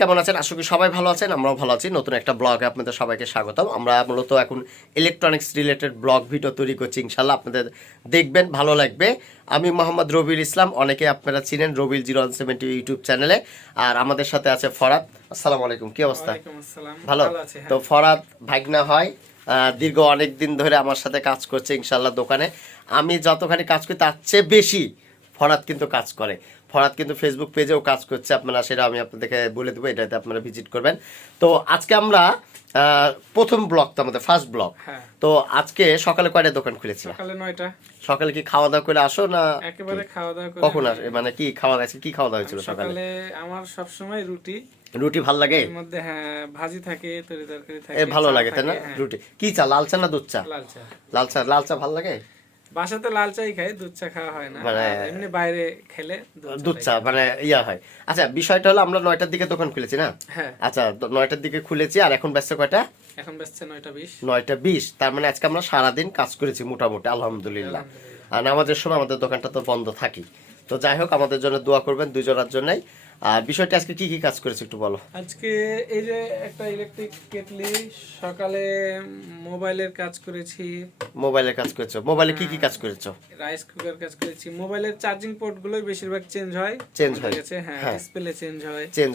কেমন আছেন? আশা করি সবাই ভালো আছেন, আমরাও ভালো আছি। নতুন একটা ব্লগে আপনাদের সবাইকে স্বাগতম। আমরা মূলত এখন ইলেকট্রনিক্স রিলেটেড ব্লগ ভিডিও তৈরি করছি, ইনশাল্লাহ আপনাদের দেখবেন, ভালো লাগবে। আমি মোহাম্মদ রবিউল ইসলাম, অনেকে আপনারা চিনেন রবিউল 070 ইউটিউব চ্যানেলে। আর আমাদের সাথে আছে ফরাদ। আসসালামু আলাইকুম, কি অবস্থা? ভালো তো ফরাদ ভাগনা হয়, দীর্ঘ অনেক দিন ধরে আমার সাথে কাজ করছে ইনশাল্লাহ দোকানে। আমি যতখানি কাজ করি তার চেয়ে বেশি ফরাদ কিন্তু কাজ করে। ফরাদ কিন্তু ফেসবুক পেজেও কাজ করছে, আপনারা সেটা আমি আপনাদেরকে বলে দেবো, এটাতে আপনারা ভিজিট করবেন। তো আজকে আমরা প্রথম ব্লগ, তো আমাদের ফার্স্ট ব্লগ। তো আজকে সকালে কয়টা দোকান খুলেছি? সকালে 9টা। সকালে কি খাওয়া দাওয়া করে আসো না একেবারে খাওয়া দাওয়া করে? কখন আসে, মানে কি খাওয়া দাওয়া, কি খাওয়া দাওয়া হয়েছিল সকালে? আমার সব সময় রুটি। রুটি ভাল লাগে? এর মধ্যে হ্যাঁ ভাজি থাকে, তরি তরকারি থাকে। ভালো লাগে তাই না? রুটি কি চা, লাল চা না দুধ চা? লাল চা। লাল চা ভাল লাগে? বাসাতে লাল চাই খাই, দুধ চা খাওয়া হয় না, মানে এমনি বাইরে খেলে দুধ চা মানে ইয়া হয়। আচ্ছা, বিষয়টা হলো আমরা 9টার দিকে দোকান খুলেছি না? হ্যাঁ। আচ্ছা, 9টার দিকে খুলেছি, আর এখন ব্যস্ত কয়টা? এখন ব্যস্ত 9টা 20। 9টা 20, তার মানে আজকে আমরা সারাদিন কাজ করেছি মোটামুটি, আলহামদুলিল্লাহ। আর আমাদের সময় আমাদের দোকানটা তো বন্ধ থাকি। তো যাই হোক, আমাদের জন্য দোয়া করবেন দুজনের জন্যই। আর বিষয়টা আজকে কি কি কাজ করেছে একটু বলো। আজকে এই যে একটা ইলেকট্রিক কেটলি, সকালে মোবাইলের কাজ করেছি। মোবাইলের কাজ করেছো? মোবাইলে কি কি কাজ করেছো? রাইস কুকার কাজ করেছি। মোবাইলের চার্জিং পোর্ট গুলো বেশিরভাগ চেঞ্জ হয়। হ্যাঁ, ডিসপ্লে চেঞ্জ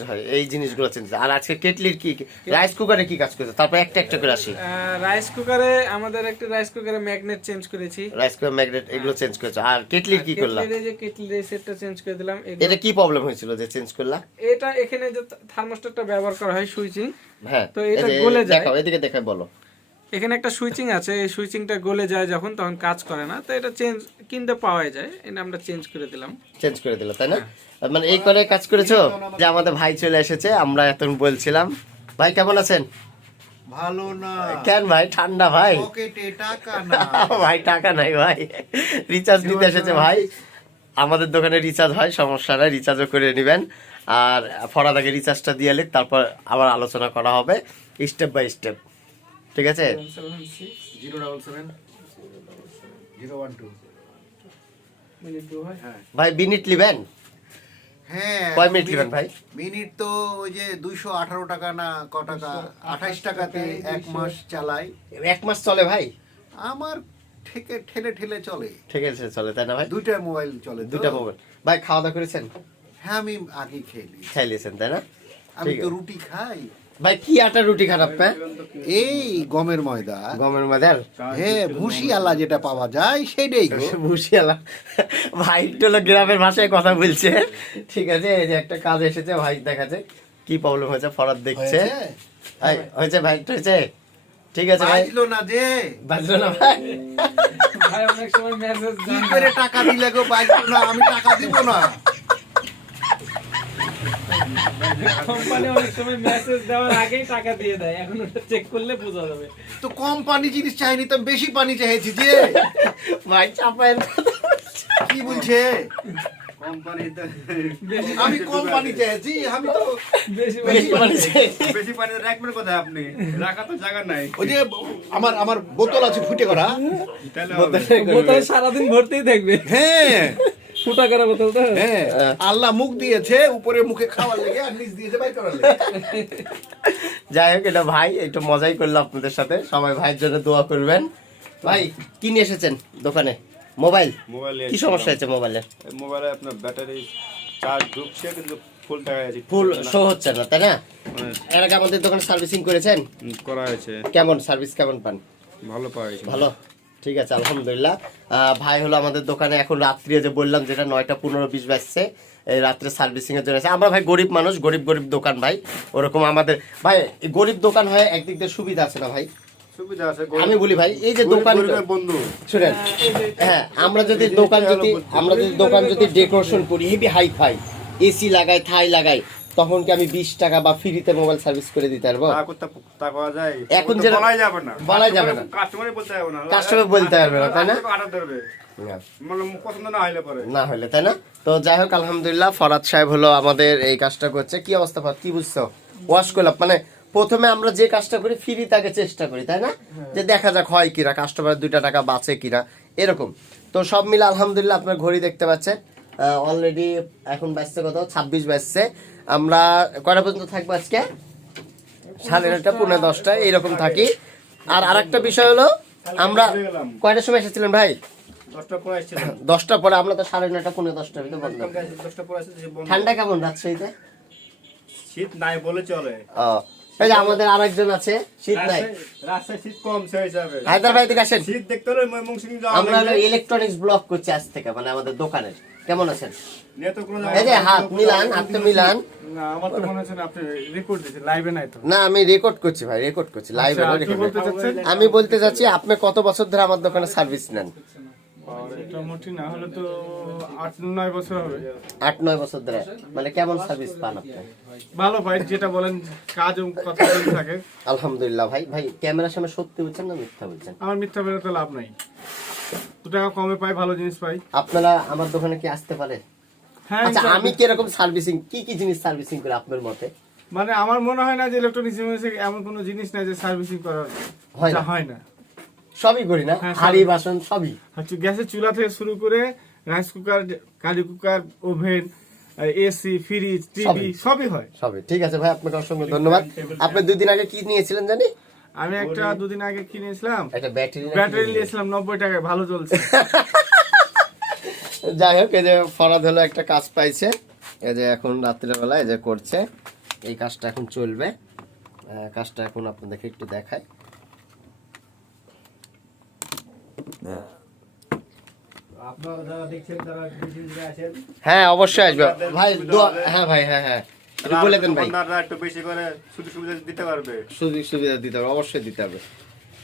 হয়, এই জিনিসগুলো চেঞ্জ। আর আজকে কেটলির কি, রাইস কুকারে কি কাজ করেছো? তারপর একটা একটা করে আসি। রাইস কুকারে আমাদের একটা রাইস কুকারে ম্যাগনেট চেঞ্জ করেছি। রাইস কুকার ম্যাগনেট এগুলো চেঞ্জ করেছো। আর কেটলির কি করলা? কেটলির যে কেটলির সেটটা চেঞ্জ করে দিলাম। এটা কি প্রবলেম হয়েছিল যে চেঞ্জ করলা? এটা এখানে যে থার্মোস্ট্যাটটা ব্যবহার করা হয়, সুইচিং। হ্যাঁ, তো এটা গলে যায়। দেখাও, এদিকে দেখাই বলো। এখানে একটা সুইচিং আছে, এই সুইচিংটা গলে যায় যখন, তখন কাজ করে না। তো এটা চেঞ্জ কিনতে পাওয়া যায়, এটা আমরা চেঞ্জ করে দিলাম। চেঞ্জ করে দিলা তাই না? মানে এই করে কাজ করেছো। যে আমাদের ভাই চলে এসেছে, আমরা এখন বলছিলাম। ভাই কেমন আছেন? ভালো না। কেন ভাই? ঠান্ডা ভাই? পকেটে টাকা না ভাই, টাকা নাই ভাই, রিচার্জ নিতে এসেছে ভাই। আমাদের দোকানে রিচার্জ হয়, সমস্যা নাই, রিচার্জও করে নেবেন। আর ফরাদ আগে রিচার্জটা দিয়ে এলে তারপর আবার আলোচনা করা হবে স্টেপ বাই স্টেপ, ঠিক আছে? 077-012 ভাই মিনিট লিবেন? হ্যাঁ, কয় মিনিট লিবেন ভাই? মিনিট তো ওই যে 218 টাকা না ক টাকা, 28 টাকাতে 1 মাস চালাই। 1 মাস চলে ভাই? আমার ঠেলে ঠেলে চলে। ঠিক আছে, চলে তাই না ভাই? দুইটা মোবাইল চলে। দুইটা মোবাইল। ভাই খাওয়া দাওয়া করেছেন? হ্যাঁ, আমি আগে খাইলেছেন তাই না? আমি তো রুটি খাই ভাই। কি আটা রুটি খান আপনি? এই গমের ময়দা। গমের ময়দার? হ্যাঁ, ভুসিয়ালা যেটা পাওয়া যায় সেটাই গো। ভুসিয়ালা? ভাই তো গ্রামের ভাষায় কথা বলছে, ঠিক আছে? এই যে একটা কাজ এসেছে, ভাই দেখাচ্ছে কি প্রবলেম হয়েছে, ফরাদ দেখছে। হয়েছে ভাই, হয়েছে, ঠিক আছে ভাই। বাজলো না যে? বাজলো না ভাই? ভাই অনেক সময় মেসেজ কি করে টাকা দিলে গো? বাজলো না, আমি টাকা দিব না। কোম্পানি অনেক সময় মেসেজ দেওয়ার আগেই টাকা দিয়ে দেয়, এখন ওটা চেক করলে বোঝা যাবে। তো কম পানি জিনিস চাইনি, তো বেশি পানি চাইছি যে। ভাই চাপায়ের কি বলছে? আমি কম পানি চাইছি, আমি তো বেশি বেশি পানি রাখবেন কোথায় আপনি? রাখা তো জায়গা নাই। ওই যে আমার বোতল আছে ফুটে করা। বোতল সারাদিন ভর্তিই থাকবে। হ্যাঁ, ফুটা করা বোতলটা। হ্যাঁ, আল্লাহ মুখ দিয়েছে, উপরে মুখে খাওয়ার লেগে, আর নিচ দিয়েছে বাই করার লেগে। যাই হোক, এটা ভাই একটু মজাই করলো আপনাদের সাথে। সবাই ভাইয়ের জন্য দোয়া করবেন। ভাই কি নিয়ে এসেছেন দোকানে? মোবাইল? কি সমস্যা হয়েছে মোবাইলে? মোবাইলে আপনার ব্যাটারি চার্জ ঢুকছে কিন্তু ফুল টাকা আছে, ফুল শো হচ্ছে না তাই না? এর আগে আমাদের দোকানে সার্ভিসিং করেছেন? করা হয়েছে। কেমন সার্ভিস, কেমন পান? ভালো পাওয়া গেছে। ভালো, ঠিক আছে, আলহামদুলিল্লাহ। ভাই হলো আমাদের দোকানে এখন রাত্রি, যে বললাম যেটা 9:15-20 বাজছে, এই রাত্রে সার্ভিসিং এর জন্য আছে। আমরা ভাই গরিব মানুষ, গরিব দোকান ভাই, ওরকম আমাদের ভাই গরিব দোকান হয়, একদিক দিয়ে সুবিধা আছে না ভাই? সুবিধা আছে। আমি বলি ভাই, এই যে দোকান বন্ধু শুনেন, হ্যাঁ, আমরা যদি দোকান যদি ডেকোরেশন করি হেভি হাই ফাই, এসি লাগাই, থাই লাগাই, তখন কি আমি 20 টাকা বা ফ্রিতে মোবাইল সার্ভিস করে দিতে পারবো? এখন যে বলাই যাবে না, কাস্টমার বলতে পারবে না তাই না? পছন্দ না হলে তাই না? তো যাই হোক, আলহামদুলিল্লাহ ফরাদ সাহেব হলো আমাদের এই কাজটা করছে। কি অবস্থা ফরাদ, কি বুঝছো? ওয়াশ করলাম মানে প্রথমে আমরা যে কাজটা করি ফ্রি তাকে চেষ্টা করি তাই না, যে দেখা যাক হয় কিনা, কাস্টমার 2 টাকা বাঁচে কিনা, এরকম। তো সব মিলে আলহামদুলিল্লাহ আপনার ঘড়ি দেখতে পাচ্ছেন অলরেডি এখন বাজছে কত, 26 বাজছে। আমরা কয়টা পর্যন্ত থাকবো আজকে? 9:30 পৌনে 10টা এইরকম থাকি। আর আরেকটা বিষয় হলো, আমরা কয়টার সময় এসেছিলেন ভাই? 10টা পরে আসছিলাম। 10টা পরে। আমরা তো 9:30 পৌনে 10টার ভিতরে বন্ধ। 10টা পরে আসছে যে বন্ধ। ঠান্ডা কেমন রাজশাহীতে? শীত নাই বলে চলে। এই যে আমাদের আরেকজন আছে, শীত নাই। রাজশাহী শীত কম সেই হিসাবে। হায়দ্রাবাদ থেকে আসেন। শীত দেখতে হলে ময়মনসিংহ যাওয়া আমরা লাগবে। ইলেকট্রনিক্স ব্লক করছি আজ থেকে, মানে আমাদের দোকানের। কেমন আছেন? নিয়ে তো কোনো এই যে হাত মিলান, হাতটা মিলান। না আমার তো মনে হচ্ছে না আপনি রেকর্ড দিয়েছেন, লাইভে নাই তো। না আমি রেকর্ড করছি ভাই, রেকর্ড করছি লাইভে। আচ্ছা, কি বলতে চাচ্ছেন? আমি বলতে চাচ্ছি আপনি কত বছর ধরে আমার দোকানে সার্ভিস নেন? মোটামুটি না হলে তো 8-9 বছর হবে। 8-9 বছর ধরে। মানে কেমন সার্ভিস পান আপনি? ভালো ভাই, যেটা বলেন কাজ ও কথা বলতে থাকে। আলহামদুলিল্লাহ ভাই। ভাই ক্যামেরার সামনে সত্যি বলছেন না মিথ্যা বলছেন? আমার মিথ্যা বলে তো লাভ নাই, 2 টাকা কমে পাই, ভালো জিনিস পাই। আপনারা আমার দোকানে কি আসতে পারে? হ্যাঁ আচ্ছা ইনশাআল্লাহ। আমি কিরকম সার্ভিসিং, কি কি জিনিস সার্ভিসিং করে আপনার মতে? মানে আমার মনে হয় না যে ইলেকট্রনিক্স এমন কোনো জিনিস নাই যে সার্ভিসিং করার হয় না? যা হয় না। সবই করি না, হ্যাঁ, সবই। হাড়ি বাসন সবই। হচ্ছে গ্যাসের চুলা থেকে শুরু করে রাইস কুকার, কালি cooker, oven, AC, fridge, TV সবই হয়। সবই ঠিক আছে ভাই, আপনাকে অসংখ্য ধন্যবাদ। আপনি 2 দিন আগে কি নিয়েছিলেন জানি? আমি একটা 2 দিন আগে কিনেছিলাম, একটা ব্যাটারি। ব্যাটারি নিয়েছিলাম 90 টাকায়, ভালো চলছে। যাই হোক, এই যে ফরাদ হলো একটা কাজ পাইছে, এই যে এখন রাত্রের বেলা এই যে করছে, এই কাজটা এখন চলবে। কাজটা এখন আপনাদেরকে একটু দেখাই। আপনারা যারা দেখছেন, যারা বিজনেসে আছেন, হ্যাঁ অবশ্যই আসবে ভাই। হ্যাঁ ভাই, হ্যাঁ হ্যাঁ একটু বলে দেন ভাই। আপনারা একটু বেশি করে সুযোগ সুবিধা দিতে পারবে। সুযোগ সুবিধা দিতে হবে, অবশ্যই দিতে হবে।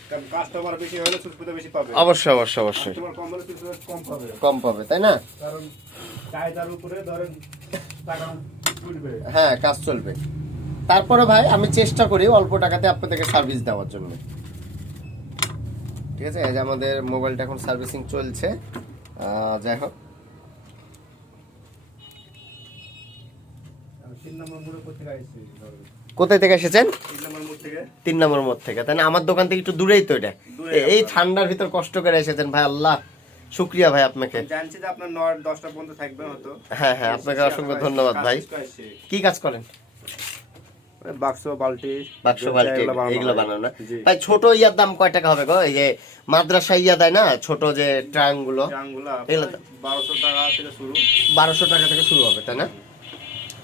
কারণ কাস্টমার বেশি হলে সুযোগ সুবিধা বেশি পাবে। অবশ্যই অবশ্যই অবশ্যই কাস্টমার কম হলে সুযোগ সুবিধা কম পাবে। কম পাবে, তাই না? কারণ চাহিদার উপরে ধরেন টাকা উঠবে। হ্যাঁ কাজ চলবে। তারপরে ভাই আমি চেষ্টা করি অল্প টাকাতে আপনাদেরকে সার্ভিস দেওয়ার জন্য। ঠিক আছে, এই যে আমাদের মোবাইলটা এখন সার্ভিসিং চলছে। যাই হোক, 3 নম্বর মোড়ে কোথায় আসছে? কোথায় থেকে এসেছেন? 3 নম্বর মোড় থেকে। 3 নম্বর মোড় থেকে, তাই না? আমার দোকান থেকে একটু দূরেই তো এটা। দূরে এই আপনার। ঠান্ডার ভিতর কষ্ট করে এসেছেন ভাই, আল্লাহ শুক্রিয়া ভাই আপনাকে। জানছি যে আপনার 9-10টা পর্যন্ত থাকবেন হয়তো। হ্যাঁ হ্যাঁ, আপনাকে অসংখ্য ধন্যবাদ ভাই। কি কাজ করেন? বাক্স, বালতি, বাক্স বালতি এগুলো হয়। বানানো না জি। ভাই? ছোট ইয়ার দাম কয় টাকা হবে গো? এই যে মাদ্রাসা ইয়া দেয় না, ছোট যে ট্রাং গুলো, ট্রাংগুলা এগুলো আপনার 1200 টাকা থেকে শুরু। 1200 টাকা থেকে শুরু হবে, তাই না?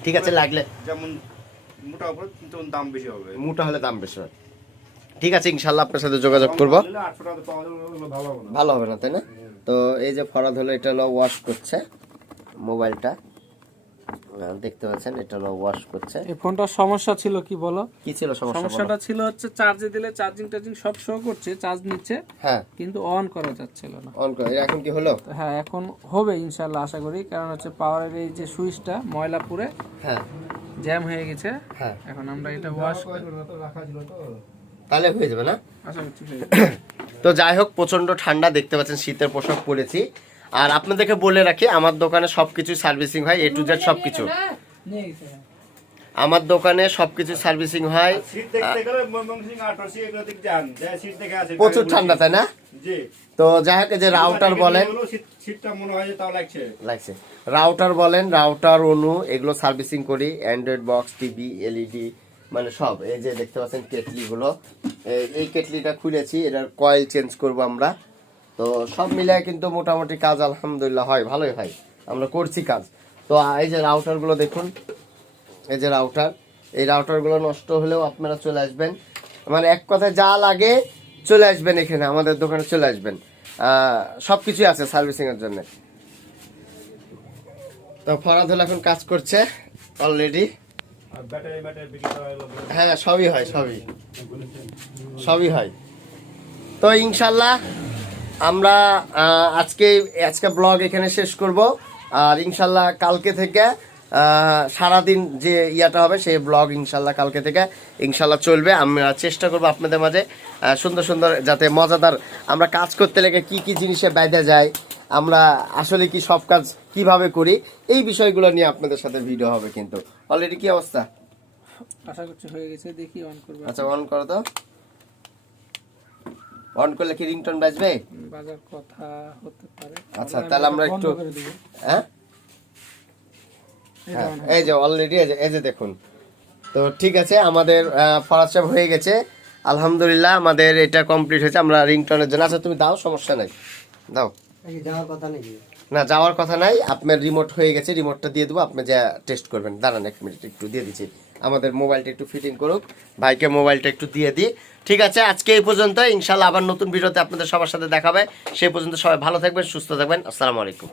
ঠিক আছে, লাগলে যেমন মোটা উপরে তেমন দাম বেশি হবে। মোটা হলে দাম বেশি হয়। ঠিক আছে, ইনশাল্লাহ আপনার সাথে যোগাযোগ করবো। 800 টাকা পাওয়া যাবে, ওগুলো ভালো হবে না। ভালো হবে না, তাই না? তো এই যে ফরাদ হলো, এটা হলো ওয়াশ করছে মোবাইলটা, দেখতে পাচ্ছেন, এটা হলো ওয়াশ করছে। এই ফোনটার সমস্যা ছিল কি বলো? কি ছিল সমস্যা? সমস্যাটা ছিল হচ্ছে চার্জে দিলে চার্জিং সব শো করছে, চার্জ নিচ্ছে, হ্যাঁ কিন্তু অন করা যাচ্ছিল না। অন করে। এখন কি হলো? হ্যাঁ এখন হবে ইনশাআল্লাহ, আশা করি। কারণ হচ্ছে পাওয়ারের এই যে সুইচটা ময়লা পুরে হ্যাঁ জ্যাম হয়ে গেছে। হ্যাঁ, এখন আমরা এটা ওয়াশ তাহলে হয়ে যাবে না? আশা করছি হয়ে যাবে। তো যাই হোক, প্রচন্ড ঠান্ডা, দেখতে পাচ্ছেন শীতের পোশাক পরেছি। আর আপনাদেরকে বলে রাখি, আমার দোকানে সবকিছু সার্ভিসিং হয়, A to Z সবকিছু। আমার দোকানে সবকিছু সার্ভিসিং হয়। শীত দেখতে গেলে ময়মনসিংহ 800 এগুলো দিক যান, যা শীত দেখে আসে। প্রচুর ঠান্ডা, তাই না? জি। তো যাই হোক, এই যে রাউটার বলেন, শীতটা মনে হয় যে তাও লাগছে। লাগছে, রাউটার বলেন, রাউটার অনু এগুলো সার্ভিসিং করি। অ্যান্ড্রয়েড বক্স, টিভি, এলইডি, মানে সব। এই যে দেখতে পাচ্ছেন কেটলি গুলো, এই কেটলিটা খুলেছি, এটার কয়েল চেঞ্জ করব আমরা। তো সব মিলিয়ে কিন্তু মোটামুটি কাজ আলহামদুলিল্লাহ হয়, ভালোই হয়, আমরা করছি কাজ। তো এই যে রাউটার গুলো দেখুন, এই যে রাউটার, এই রাউটার গুলো নষ্ট হলেও আপনারা চলে আসবেন, মানে এক কথায় যা লাগে চলে আসবেন এখানে, আমাদের দোকানে চলে আসবেন। সবকিছুই আছে সার্ভিসিং এর জন্য। তো ফরাদ হলো এখন কাজ করছে অলরেডি। আর ব্যাটারি বিক্রি করা হলো। হ্যাঁ সবই হয়, সবই হয়। তো ইনশাল্লাহ আমরা আজকে ব্লগ এখানে শেষ করব। আর ইনশাল্লাহ কালকে থেকে সারাদিন যে ইয়াটা হবে সেই ব্লগ ইনশাল্লাহ কালকে থেকে ইনশাল্লাহ চলবে। আমরা চেষ্টা করব আপনাদের মাঝে সুন্দর সুন্দর, যাতে মজাদার, আমরা কাজ করতে লেগে কি কি জিনিসে বাইরে যায়, আমরা আসলে কি সব কাজ কিভাবে করি, এই বিষয়গুলো নিয়ে আপনাদের সাথে ভিডিও হবে। কিন্তু অলরেডি কি অবস্থা? আশা করছি হয়ে গেছে, দেখি অন করব। আচ্ছা অন করো তো। অন করলে কি রিংটোন বাজবে? বাজার কথা হতে পারে। আচ্ছা তাহলে আমরা একটু, হ্যাঁ হ্যাঁ, এই যে অলরেডি এই যে দেখুন। তো ঠিক আছে, আমাদের ফরাজ সাহেব হয়ে গেছে আলহামদুলিল্লাহ, আমাদের এটা কমপ্লিট হয়েছে। আমরা রিংটনের জন্য, আচ্ছা তুমি দাও, সমস্যা নাই, দাও। না, যাওয়ার কথা নাই, আপনার রিমোট হয়ে গেছে, রিমোটটা দিয়ে দেবো, আপনি যা টেস্ট করবেন। দাঁড়ান 1 মিনিট, একটু দিয়ে দিচ্ছি, আমাদের মোবাইলটা একটু ফিটিং করুক, ভাইকে মোবাইলটা একটু দিয়ে দিই। ঠিক আছে, আজকে এই পর্যন্ত, ইনশাল্লাহ আবার নতুন ভিডিওতে আপনাদের সবার সাথে দেখাবে। সেই পর্যন্ত সবাই ভালো থাকবেন, সুস্থ থাকবেন, আসসালামু আলাইকুম।